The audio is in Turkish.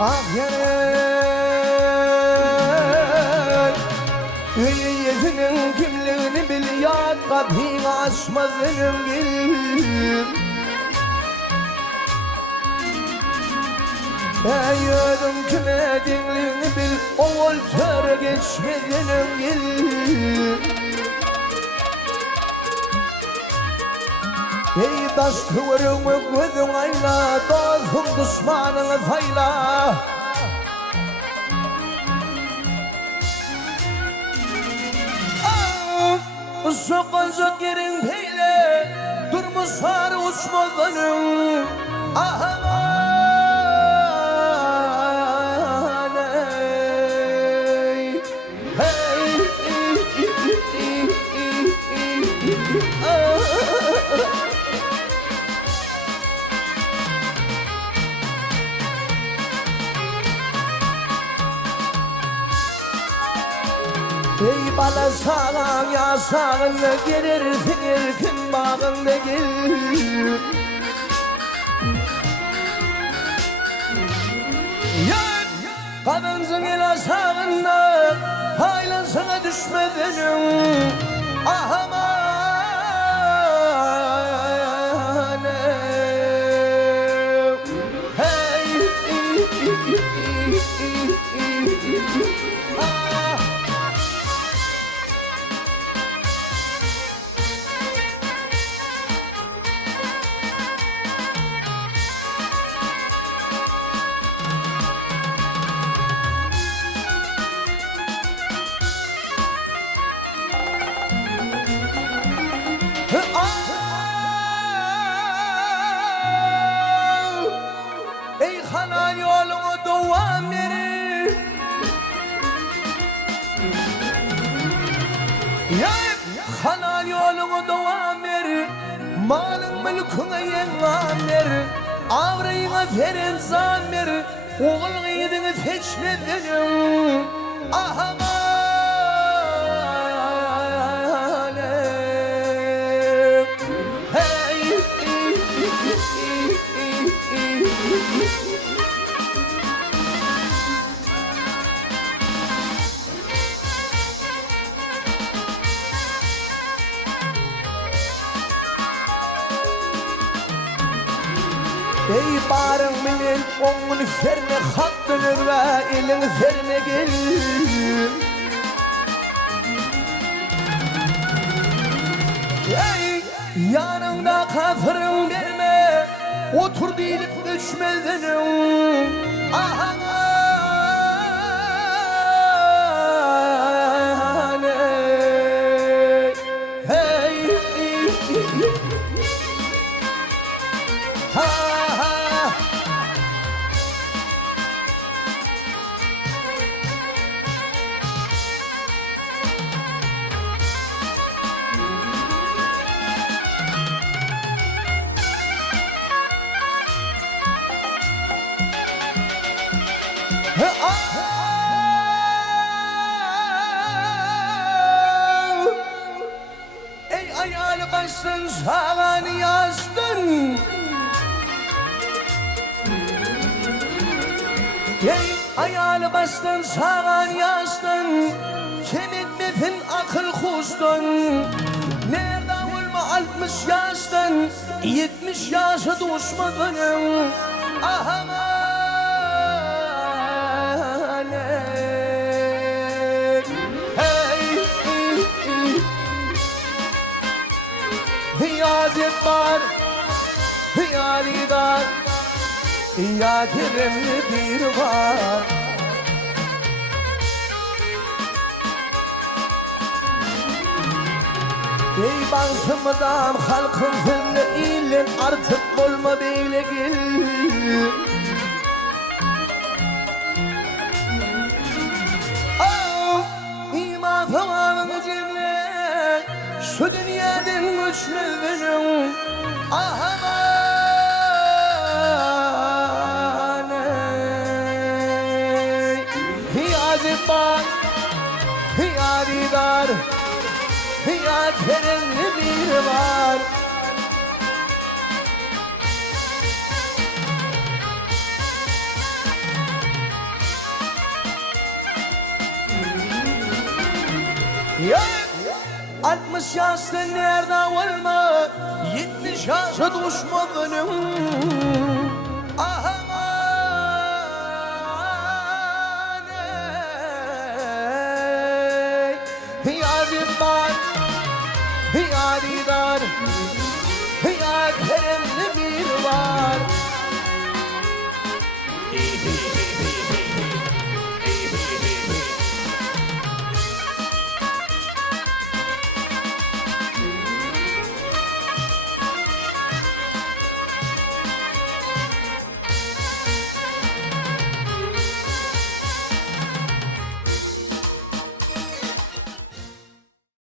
Ah yüzünün kimliğini bil ya kapıyı açmadın gül. Yürüm kime dinliğini bil oğul tör geçmedin gül. Ey taş kıvırımı gözün ayla dostum düşmanını sayla. Sokacak yerin peyle durmuş sarı uçmadın. Aman ey hey ey bala sağan ya sağınla gelirsin erkin bağında gel. Kadınsın el sağında paylansana düşmedin. Aman hey ey hanan yolunu devam verir. Hanan yolunu devam verir. Malın mülküne yengan verir. Avrayına veren zan verir. Oğul gıydını seçmedin. Aman ey barın bilen onun üzerine hakkınır ve elin üzerine gel. Ey yanında kafırın verme, otur deyip düşmedin. Aman hey ha ey ayağını başsın sağanı yazdın. Ey ayağını başsın sağanı yazdın. Kemik metin akıl kustun. Nereden olma 60 yaştan 70 yaşa düşmadın. Aman hiyazet var, hiyalidar, hiyatiremli bir var. Ey bazımdan halkın fırlı ilen artık olma beyle gel. İman tamamını cimle şu dünyadan göçmedin. Aman ey hiyazet var, hiyalidar, hiyatiremli bir var. 60 yaşta nerede olma 70 yaşa düşmanım